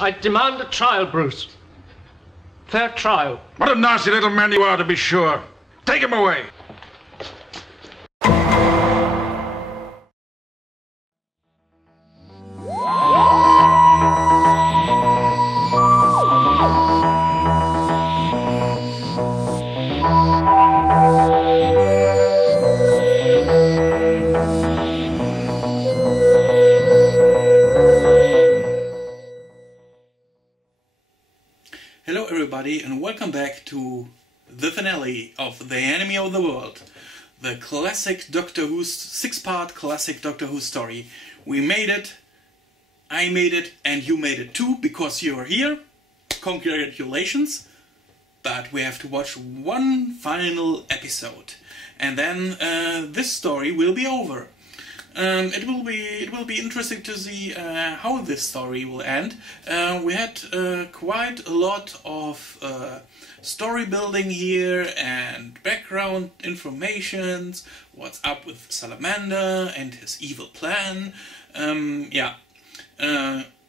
I demand a trial, Bruce. Fair trial. What a nasty little man you are, to be sure. Take him away. Hello everybody and welcome back to the finale of The Enemy of the World, the classic Doctor Who, six-part classic Doctor Who story. We made it, I made it, and you made it too, because you're here. Congratulations. But we have to watch one final episode, and then this story will be over. It will be interesting to see how this story will end. We had quite a lot of story building here and background informations. What's up with Salamander and his evil plan?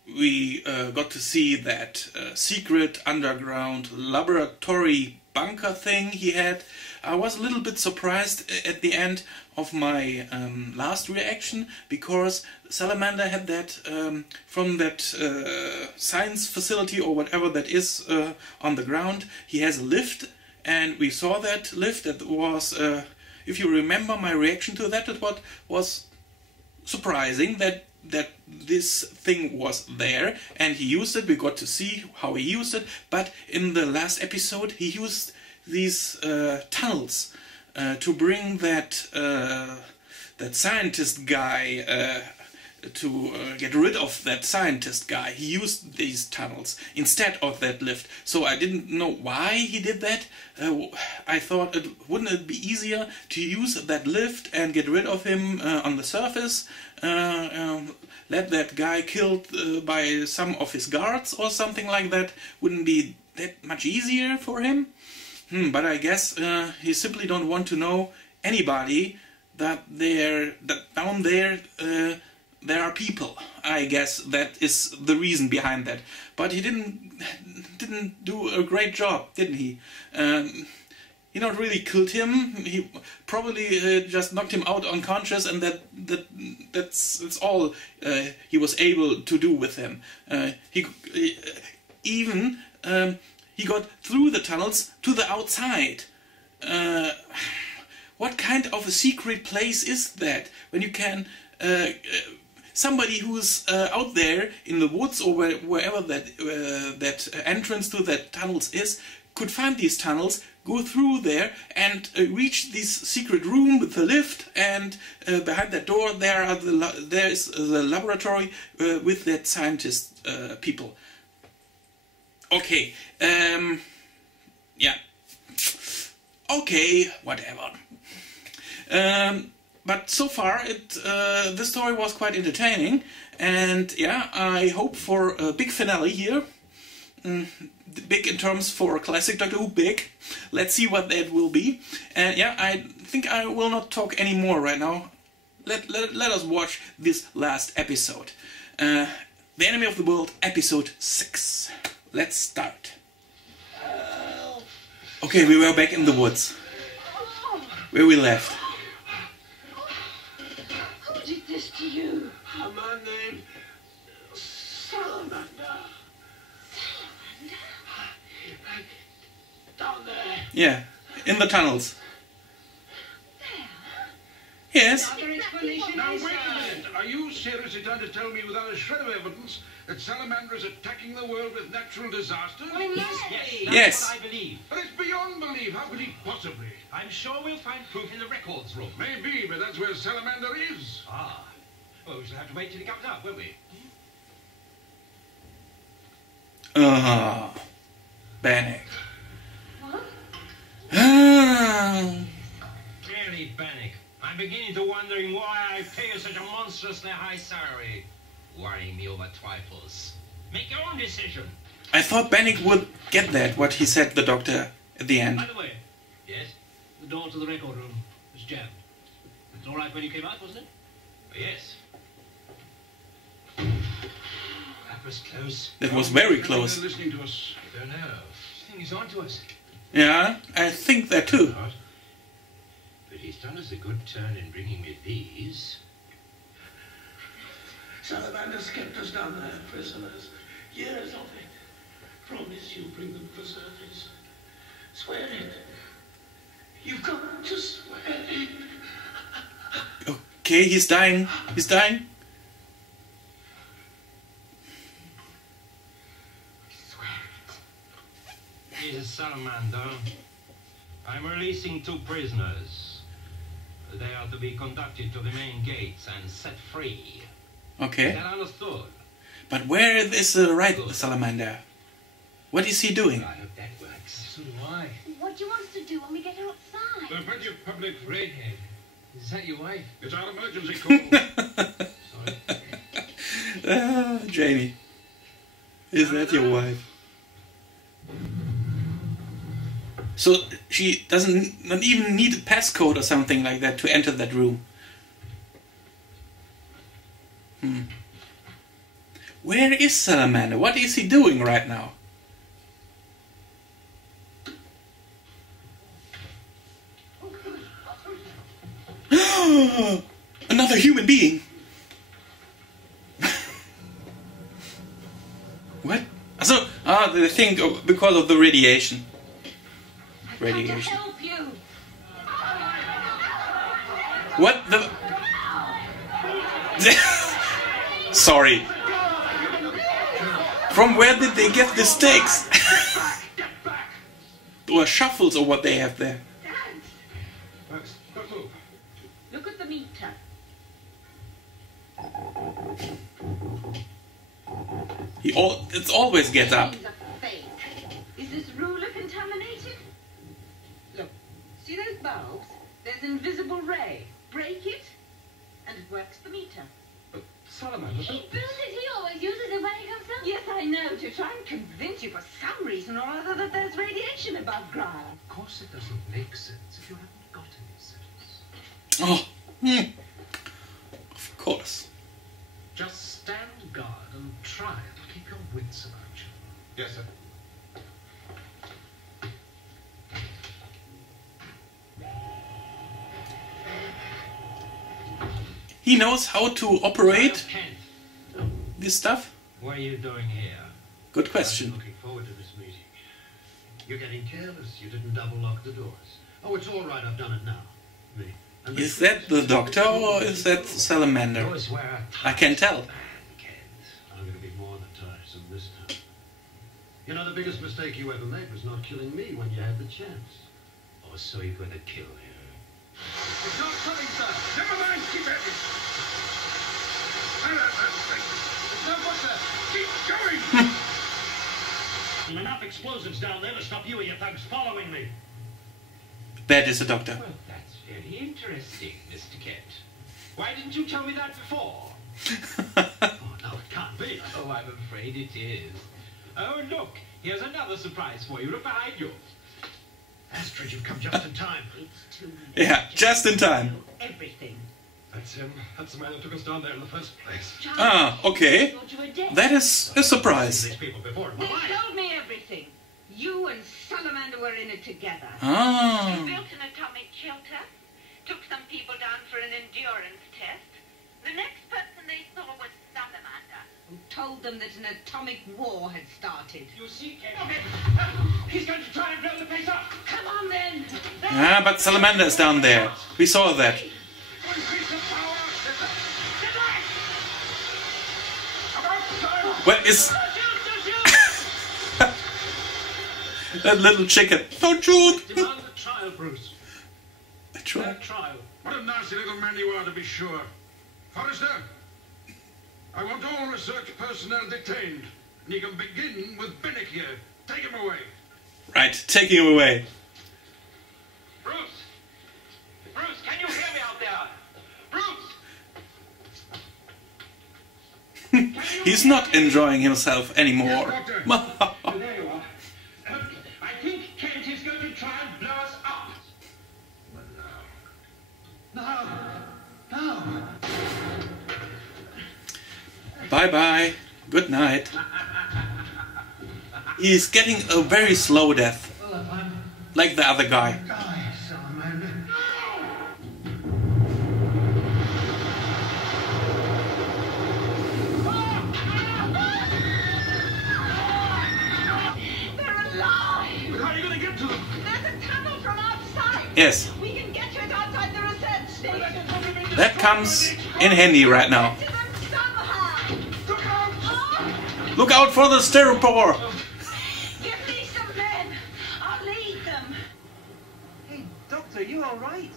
We got to see that secret underground laboratory bunker thing he had. I was a little bit surprised at the end of my last reaction, because Salamander had that from that science facility or whatever that is on the ground. He has a lift, and we saw that lift. That was, if you remember my reaction to that, what was surprising that this thing was there and he used it. We got to see how he used it, but in the last episode he used these tunnels to bring that that scientist guy, to get rid of that scientist guy. He used these tunnels instead of that lift. So I didn't know why he did that. I thought, wouldn't it be easier to use that lift and get rid of him on the surface? Let that guy killed by some of his guards or something like that. Wouldn't be that much easier for him? But I guess he simply don't want to know anybody that down there there are people. I guess that is the reason behind that. But he didn't do a great job, didn't he? He not really killed him. He probably just knocked him out unconscious, and that's all he was able to do with him. He got through the tunnels to the outside. What kind of a secret place is that? When you can... somebody who's out there in the woods or wherever that entrance to that tunnels is, could find these tunnels, go through there and reach this secret room with the lift, and behind that door there is the laboratory with that scientist people. Okay, yeah. Okay, whatever. But so far, the story was quite entertaining, and yeah, I hope for a big finale here. Big in terms for classic Doctor Who, big. Let's see what that will be. And yeah, I think I will not talk anymore right now. Let us watch this last episode. The Enemy of the World, episode 6. Let's start. Okay, we were back in the woods, where we left. Who did this to you? A man named Salamander. Down there. Yeah, in the tunnels. Yes. Now wait a minute. Are you seriously trying to tell me without a shred of evidence that Salamander is attacking the world with natural disasters? Well, he must be. Yes. That's what I believe. But it's beyond belief. How could he possibly? I'm sure we'll find proof in the records room. Maybe, but that's where Salamander is. Ah. Well, we shall have to wait till he comes out, won't we? Bannock. What? Really, Bannock. I'm beginning to wondering why I pay you such a monstrously high salary. Worrying me over trifles. Make your own decision. I thought Bannock would get that, what he said, the Doctor, at the end. By the way, yes, the door to the record room was jammed. It was all right when you came out, wasn't it? Yes. That was close. That was very They're close. listening to us. I don't know. I think he's on to us. Yeah, I think that too. Not. But he's done us a good turn in bringing me these. Salamander's kept us down there, prisoners. Years of it. Promise you'll bring them for service. Swear it. You've got to swear it. Okay, he's dying. He's dying. He's a salamander. I'm releasing 2 prisoners. They are to be conducted to the main gates and set free. Okay. Is that understood? But where is the right salamander? What is he doing? I hope that works. So do I. What do you want us to do when we get outside? There's plenty of public... Redhead. Is that your wife? It's our emergency call. Sorry. Jamie. Is that your wife? So she doesn't not even need a passcode or something like that to enter that room. Where is Salamander? What is he doing right now? Another human being. What? So, they think because of the radiation. To Radiation. help you. What the? Sorry. From where did they get the stakes? Or shuffles or what they have there? Don't move. Look at the meter. It always gets up. Things are fake. Is this ruler contaminated? Look, see those bulbs? There's an invisible ray. Break it, and it works the meter. Salamander. He built it. He always uses it when he comes down. Yes, I know. To try and convince you for some reason or other that there's radiation above ground. Of course it doesn't make sense if you haven't got any sense. Oh, of course. Just stand guard and try and keep your wits about you. Yes, sir. He knows how to operate Kent, this stuff? what are you doing here? Good I'm question. looking forward to this meeting. You're getting careless. You didn't double lock the doors. Oh, it's all right. I've done it now. Me. And Is that the doctor or is that Salamander? Those were a I can't tell. man, Kent. I'm going to be more than tiresome this time. You know, the biggest mistake you ever made was not killing me when you had the chance. Oh, so you're gonna kill him? It's not coming, sir. Never mind. Keep at it. It's no good, sir. Keep going. Enough explosives down there to stop you and your thugs following me. That is the doctor. Well, that's very interesting, Mr. Kent. Why didn't you tell me that before? Oh, no, it can't be. Oh, I'm afraid it is. Oh, look, here's another surprise for you. Look behind you. Astrid, you've come just in time. It's too late. Yeah, just in time. You know everything. That's him. That's the man that took us down there in the first place. Charlie, Ah, okay. I thought you were dead. That is a surprise. These people before in my They life. told me everything. You and Salamander were in it together. Ah. Built an atomic shelter, took some people down for an endurance test. The next person they saw was Salamander. Who told them that an atomic war had started. You see, Kent? He's going to try and blow the place up. Come on then. Ah, but Salamander is down there. We saw that. One piece of power. About time. Well, is that little chicken? Don't shoot! Demand a trial, Bruce. I tried. Trial. What a nasty little man you are, to be sure. Forrester, I want all research personnel detained. And you can begin with Bennick here. Take him away. Right, taking him away. Bruce! Bruce, can you hear me out there? Bruce! He's not enjoying himself anymore. Yes, Doctor. There you are. I think Kent is going to try and blow us up. No. No. Bye bye. Goodbye. Good night. He's getting a very slow death. Like the other guy. Yes. We can get to it outside the research station. That comes in handy right now. Look out for the styropor! Give me some men. I'll lead them. Hey, Doctor, you all right?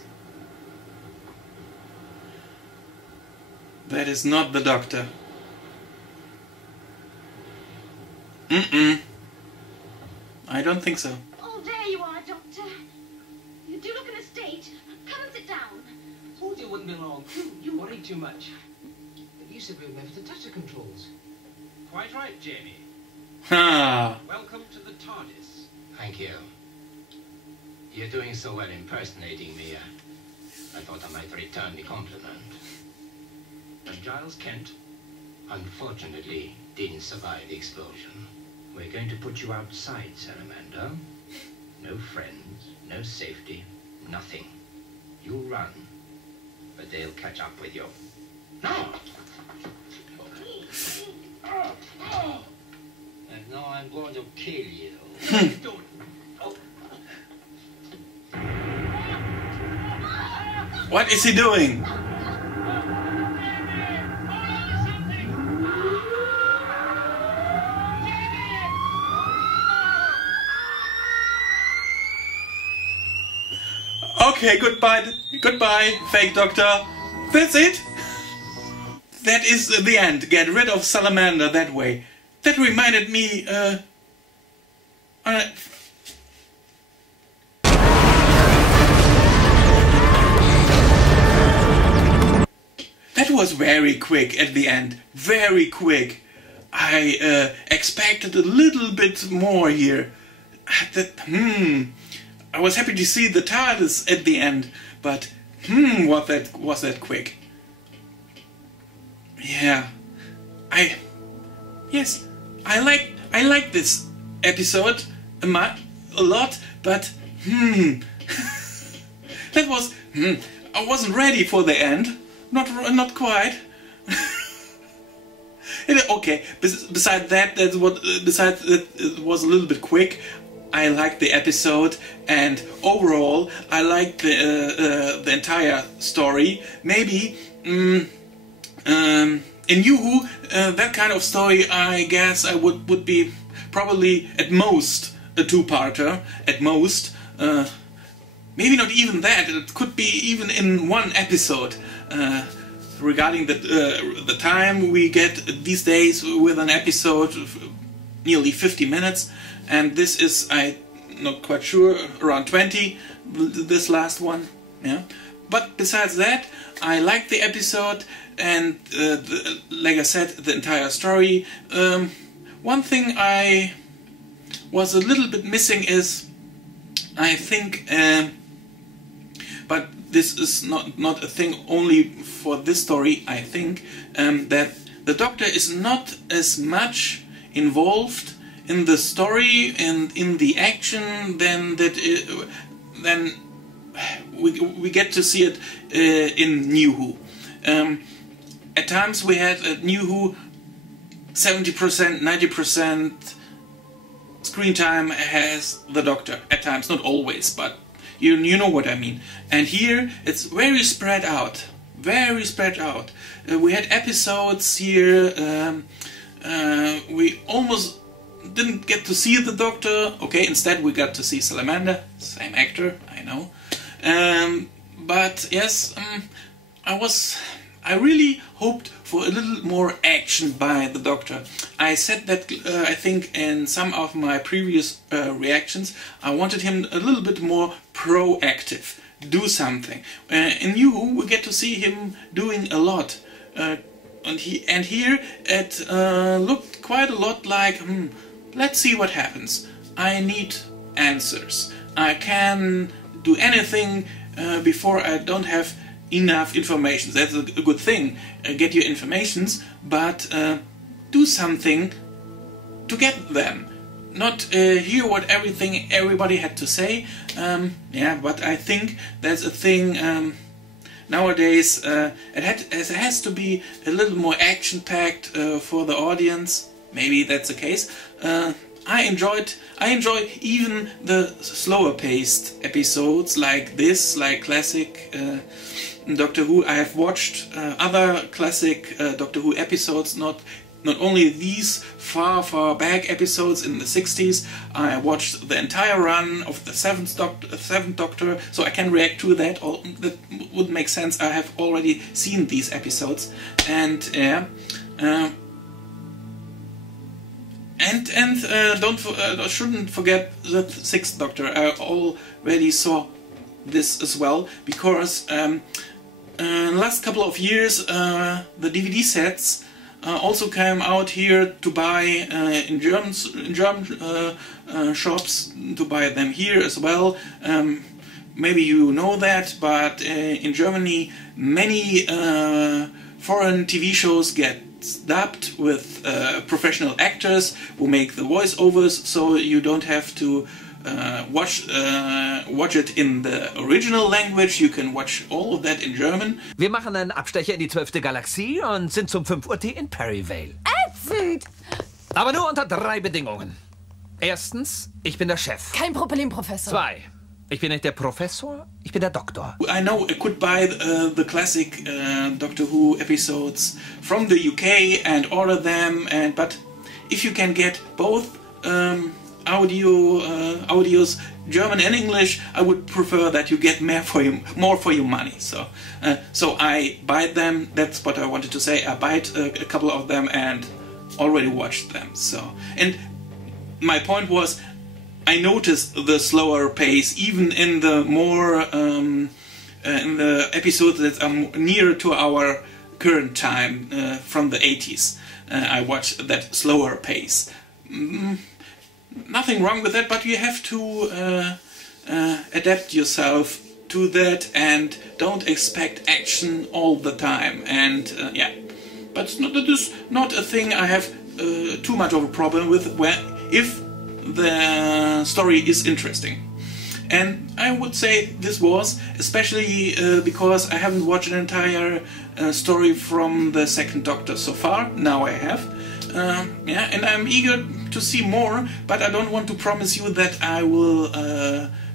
That is not the doctor. I don't think so. Oh, there you are, Doctor. You do look in a state. Come and sit down. Told you it wouldn't be long. You worry too much. But you said we were never to touch the controls. Quite right, Jamie. Ah. Welcome to the TARDIS. Thank you. You're doing so well impersonating me. I thought I might return the compliment. But Giles Kent, unfortunately, didn't survive the explosion. We're going to put you outside, Salamander. No friends, no safety, nothing. You'll run, but they'll catch up with you. No! And now I'm going to kill you. What is he doing? Okay, goodbye, fake doctor. That's it. That is the end. Get rid of Salamander that way. That reminded me, that was very quick at the end. Very quick. I expected a little bit more here. I was happy to see the TARDIS at the end, but was that quick? Yeah, I like this episode a lot, but that was I wasn't ready for the end, not quite. Okay, besides that it was a little bit quick. I liked the episode, and overall I liked the entire story. Maybe in New Who, that kind of story, I guess I would be probably at most a two-parter, at most. Maybe not even that. It could be even in one episode. Regarding the time we get these days with an episode of nearly 50 minutes. And this is, I'm not quite sure, around 20, this last one. Yeah. But besides that, I liked the episode, and like I said, the entire story. One thing I was a little bit missing is, I think, but this is not a thing only for this story, I think, that the Doctor is not as much involved in the story and in the action then we get to see it in New Who. At times we had at New Who 70%, 90% screen time has the Doctor. At times, not always, but you know what I mean. And here it's very spread out. Very spread out. We had episodes here. We almost didn't get to see the Doctor. Okay, instead we got to see Salamander. Same actor, I know. But yes, I really hoped for a little more action by the Doctor. I said that I think in some of my previous reactions, I wanted him a little bit more proactive, do something. In New Who we get to see him doing a lot, and here it looked quite a lot like, let's see what happens. I need answers. I can do anything before I don't have enough information. That's a good thing. Get your informations, but do something to get them. Not hear what everybody had to say. Yeah, but I think that's a thing nowadays. It has to be a little more action-packed for the audience. Maybe that's the case. I enjoy even the slower-paced episodes like this, like classic Doctor Who. I have watched other classic Doctor Who episodes, not only these far back episodes in the 60s. I watched the entire run of the Seventh Doctor, so I can react to that. That would make sense. I have already seen these episodes, and yeah. Shouldn't forget the Sixth Doctor. I already saw this as well, because last couple of years the DVD sets also came out here to buy in German shops, to buy them here as well. Maybe you know that, but in Germany many foreign TV shows get dubbed with professional actors who make the voiceovers, so you don't have to watch it in the original language. You can watch all of that in German. Wir machen einen Abstecher in die 12. Galaxie und sind zum 5 Uhr Tee in Perryvale. Ätzend! Aber nur unter 3 Bedingungen. Erstens, ich bin der Chef. Kein Problem, Professor. 2, ich bin nicht der Professor, ich bin der Doktor. I know I could buy the classic Doctor Who episodes from the UK and order them, but if you can get both audios, German and English, I would prefer that you get more for your money. So I buy them. That's what I wanted to say. I bought a couple of them and already watched them. So, and my point was, I noticed the slower pace even in the more in the episodes that are near to our current time from the 80s. I watched that slower pace. Nothing wrong with that, but you have to adapt yourself to that and don't expect action all the time. And yeah, but that is not a thing I have too much of a problem with if the story is interesting. And I would say this was, especially because I haven't watched an entire story from the Second Doctor so far. Now I have. Yeah, and I'm eager to see more, but I don't want to promise you that I will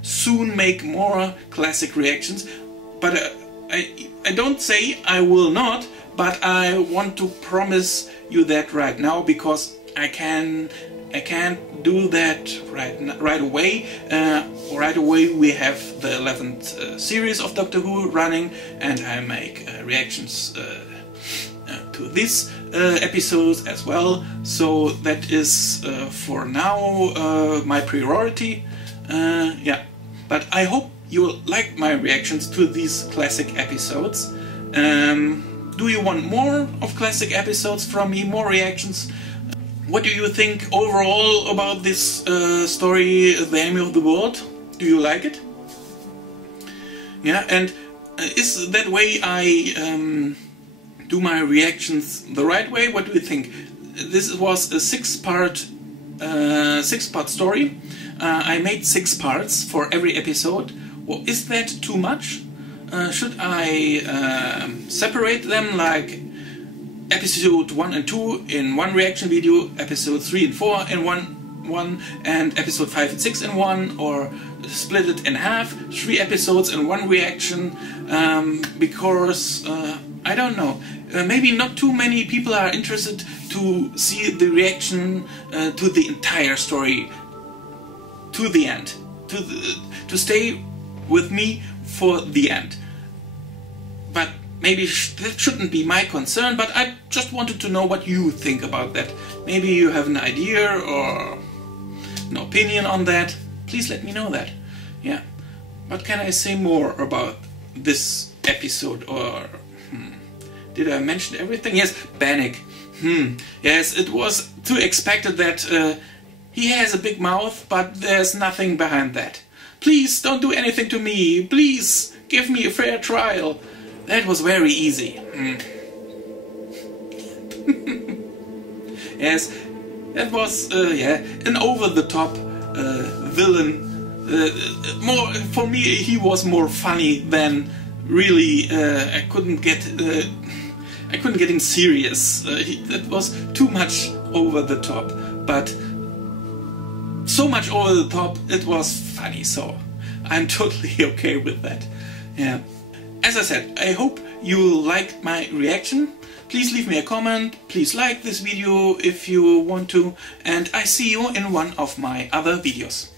soon make more classic reactions. But I don't say I will not, but I want to promise you that right now, because I can't do that right away. Right away we have the 11th series of Doctor Who running, and I make reactions to this episodes as well. So that is for now my priority. Yeah, but I hope you will like my reactions to these classic episodes. Do you want more of classic episodes from me, more reactions? What do you think overall about this story, The Enemy of the World? Do you like it? Yeah, and is that way I do my reactions the right way? What do you think? This was a six-part story. I made 6 parts for every episode. Well, is that too much? Should I separate them, like episode 1 and 2 in one reaction video, episode 3 and 4 in one, and episode 5 and 6 in one, or split it in half, 3 episodes in one reaction? Because I don't know, maybe not too many people are interested to see the reaction to the entire story, to the end, to stay with me for the end. But maybe that shouldn't be my concern, but I just wanted to know what you think about that. Maybe you have an idea or an opinion on that. Please let me know that. Yeah. What can I say more about this episode? Or did I mention everything? Yes, Bannock. Yes, it was too expected that he has a big mouth, but there's nothing behind that. Please don't do anything to me. Please give me a fair trial. That was very easy. Yes, that was yeah, an over-the-top villain. More for me, he was more funny than really. I couldn't get him serious. That was too much over the top, but so much over the top it was funny. So I'm totally okay with that. Yeah. As I said, I hope you liked my reaction. Please leave me a comment, please like this video if you want to, and I see you in one of my other videos.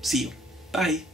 See you. Bye.